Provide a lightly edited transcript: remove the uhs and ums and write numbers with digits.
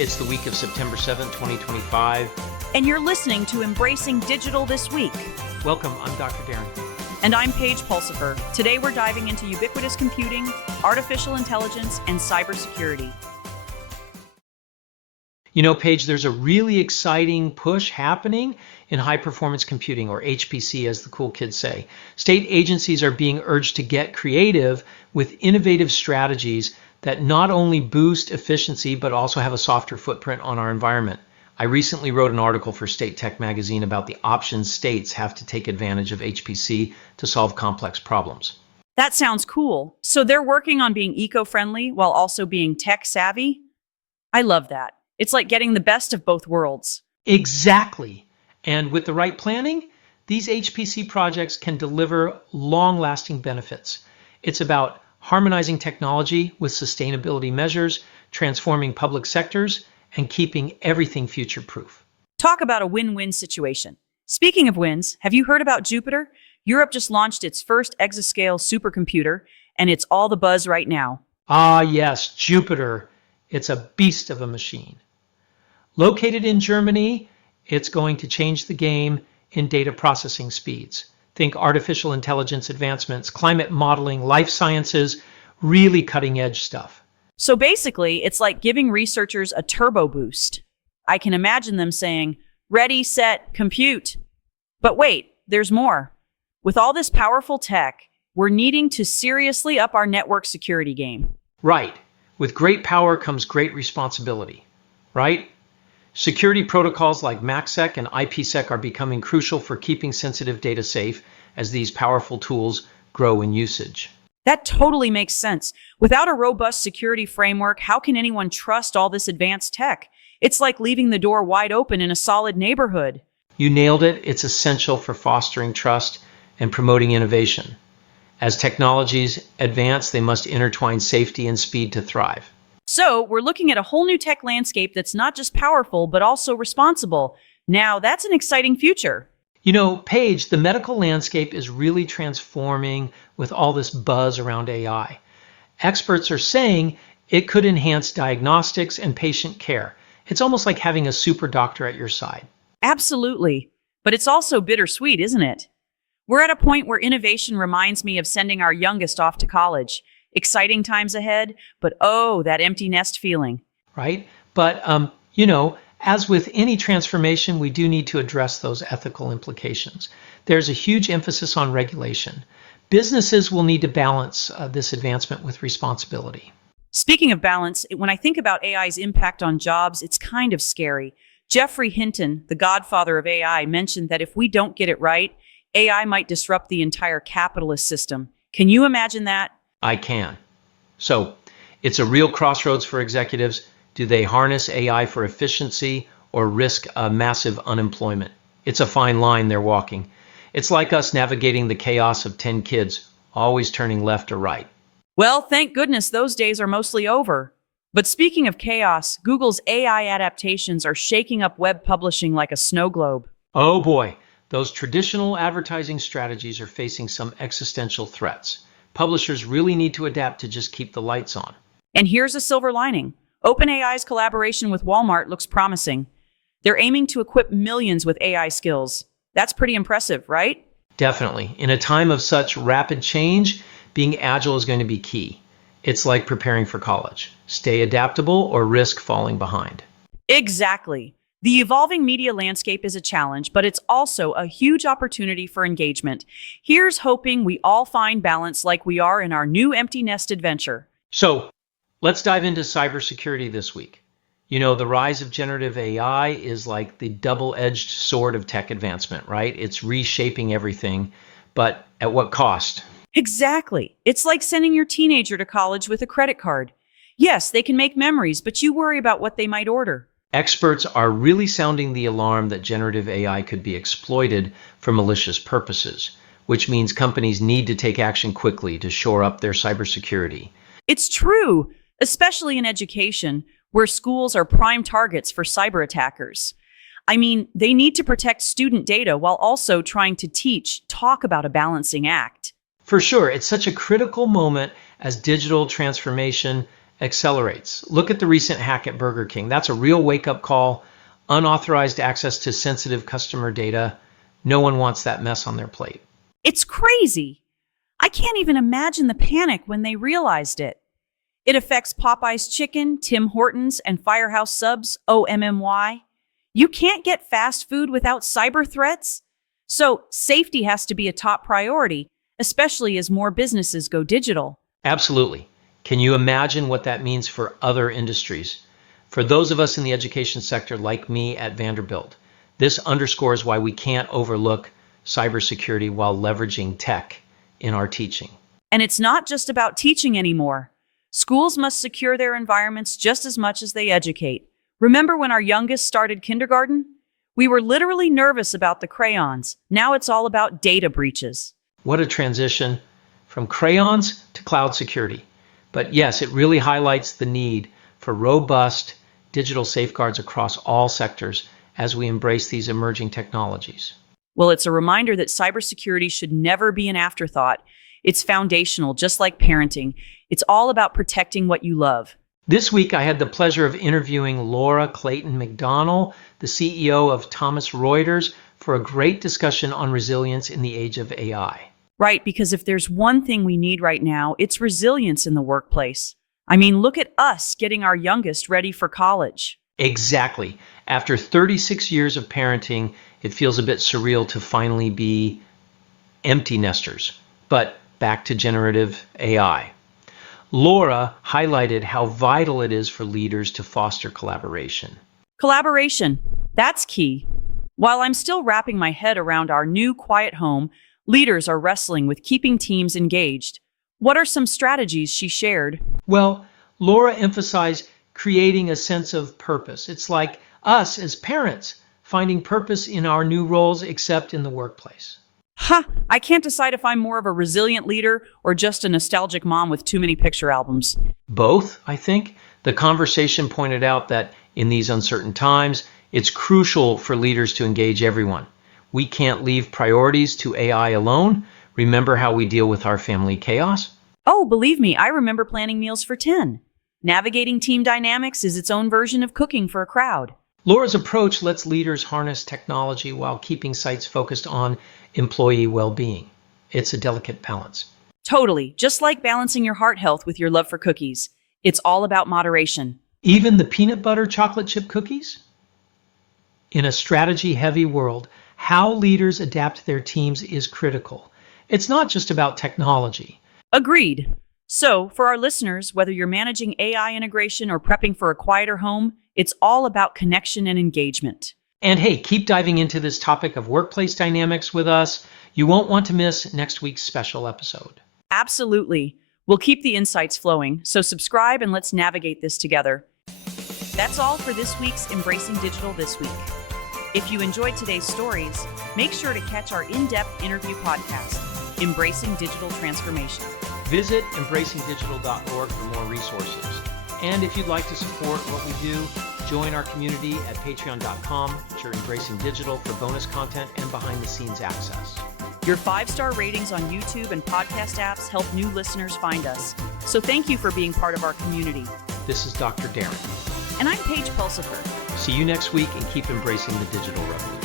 It's the week of September 7th, 2025. And you're listening to Embracing Digital This Week. Welcome, I'm Dr. Darren. And I'm Paige Pulsifer. Today we're diving into ubiquitous computing, artificial intelligence, and cybersecurity. You know, Paige, there's a really exciting push happening in high-performance computing, or HPC as the cool kids say. State agencies are being urged to get creative with innovative strategies that not only boost efficiency, but also have a softer footprint on our environment. I recently wrote an article for State Tech Magazine about the options states have to take advantage of HPC to solve complex problems. That sounds cool. So they're working on being eco-friendly while also being tech-savvy? I love that. It's like getting the best of both worlds. Exactly. And with the right planning, these HPC projects can deliver long-lasting benefits. It's about harmonizing technology with sustainability measures, transforming public sectors, and keeping everything future-proof. Talk about a win-win situation. Speaking of wins, have you heard about Jupiter? Europe just launched its first exascale supercomputer, and it's all the buzz right now. Ah, yes, Jupiter. It's a beast of a machine. Located in Germany, it's going to change the game in data processing speeds. Think artificial intelligence advancements, climate modeling, life sciences, really cutting-edge stuff. So basically, it's like giving researchers a turbo boost. I can imagine them saying, ready, set, compute. But wait, there's more. With all this powerful tech, we're needing to seriously up our network security game. Right. With great power comes great responsibility, right? Security protocols like MACsec and IPsec are becoming crucial for keeping sensitive data safe as these powerful tools grow in usage. That totally makes sense. Without a robust security framework, how can anyone trust all this advanced tech? It's like leaving the door wide open in a solid neighborhood. You nailed it. It's essential for fostering trust and promoting innovation. As technologies advance, they must intertwine safety and speed to thrive. So we're looking at a whole new tech landscape that's not just powerful, but also responsible. Now, that's an exciting future. You know, Paige, the medical landscape is really transforming with all this buzz around AI. Experts are saying it could enhance diagnostics and patient care. It's almost like having a super doctor at your side. Absolutely. But it's also bittersweet, isn't it? We're at a point where innovation reminds me of sending our youngest off to college. Exciting times ahead, but oh, that empty nest feeling. Right? But, as with any transformation, we do need to address those ethical implications. There's a huge emphasis on regulation. Businesses will need to balance this advancement with responsibility. Speaking of balance, when I think about AI's impact on jobs, it's kind of scary. Geoffrey Hinton, the godfather of AI, mentioned that if we don't get it right, AI might disrupt the entire capitalist system. Can you imagine that? I can. So, it's a real crossroads for executives. Do they harness AI for efficiency or risk a massive unemployment? It's a fine line they're walking. It's like us navigating the chaos of 10 kids, always turning left or right. Well, thank goodness those days are mostly over. But speaking of chaos, Google's AI adaptations are shaking up web publishing like a snow globe. Oh boy, those traditional advertising strategies are facing some existential threats. Publishers really need to adapt to just keep the lights on. And here's a silver lining. OpenAI's collaboration with Walmart looks promising. They're aiming to equip millions with AI skills. That's pretty impressive, right? Definitely. In a time of such rapid change, being agile is going to be key. It's like preparing for college. Stay adaptable or risk falling behind. Exactly. The evolving media landscape is a challenge, but it's also a huge opportunity for engagement. Here's hoping we all find balance like we are in our new empty nest adventure. So, let's dive into cybersecurity this week. You know, the rise of generative AI is like the double-edged sword of tech advancement, right? It's reshaping everything, but at what cost? Exactly. It's like sending your teenager to college with a credit card. Yes, they can make memories, but you worry about what they might order. Experts are really sounding the alarm that generative AI could be exploited for malicious purposes, which means companies need to take action quickly to shore up their cybersecurity. It's true, especially in education, where schools are prime targets for cyber attackers. I mean, they need to protect student data while also trying to talk about a balancing act. For sure, it's such a critical moment as digital transformation accelerates. Look at the recent hack at Burger King. That's a real wake-up call. Unauthorized access to sensitive customer data. No one wants that mess on their plate. It's crazy. I can't even imagine the panic when they realized it. It affects Popeye's Chicken, Tim Hortons, and Firehouse Subs, OMMY. You can't get fast food without cyber threats. So safety has to be a top priority, especially as more businesses go digital. Absolutely. Can you imagine what that means for other industries? For those of us in the education sector like me at Vanderbilt, this underscores why we can't overlook cybersecurity while leveraging tech in our teaching. And it's not just about teaching anymore. Schools must secure their environments just as much as they educate. Remember when our youngest started kindergarten? We were literally nervous about the crayons. Now it's all about data breaches. What a transition from crayons to cloud security. But yes, it really highlights the need for robust digital safeguards across all sectors as we embrace these emerging technologies. Well, it's a reminder that cybersecurity should never be an afterthought. It's foundational, just like parenting. It's all about protecting what you love. This week, I had the pleasure of interviewing Laura Clayton McDonnell, the CEO of Thomson Reuters, for a great discussion on resilience in the age of AI. Right, because if there's one thing we need right now, it's resilience in the workplace. I mean, look at us getting our youngest ready for college. Exactly. After 36 years of parenting, it feels a bit surreal to finally be empty nesters. But back to generative AI. Laura highlighted how vital it is for leaders to foster collaboration. Collaboration, that's key. While I'm still wrapping my head around our new quiet home, leaders are wrestling with keeping teams engaged. What are some strategies she shared? Well, Laura emphasized creating a sense of purpose. It's like us as parents finding purpose in our new roles, except in the workplace. I can't decide if I'm more of a resilient leader or just a nostalgic mom with too many picture albums. Both, I think. The conversation pointed out that in these uncertain times, it's crucial for leaders to engage everyone. We can't leave priorities to AI alone. Remember how we deal with our family chaos? Oh, believe me, I remember planning meals for 10. Navigating team dynamics is its own version of cooking for a crowd. Laura's approach lets leaders harness technology while keeping sites focused on employee well-being. It's a delicate balance. Totally, just like balancing your heart health with your love for cookies. It's all about moderation. Even the peanut butter chocolate chip cookies? In a strategy-heavy world, how leaders adapt their teams is critical. It's not just about technology. Agreed. So, for our listeners, whether you're managing AI integration or prepping for a quieter home, it's all about connection and engagement. And hey, keep diving into this topic of workplace dynamics with us. You won't want to miss next week's special episode. Absolutely. We'll keep the insights flowing, so subscribe and let's navigate this together. That's all for this week's Embracing Digital This Week. If you enjoyed today's stories, make sure to catch our in-depth interview podcast, Embracing Digital Transformation. Visit embracingdigital.org for more resources. And if you'd like to support what we do, join our community at patreon.com, which are Embracing Digital, for bonus content and behind-the-scenes access. Your 5-star ratings on YouTube and podcast apps help new listeners find us. So thank you for being part of our community. This is Dr. Darren. And I'm Paige Pulsifer. See you next week and keep embracing the digital revolution.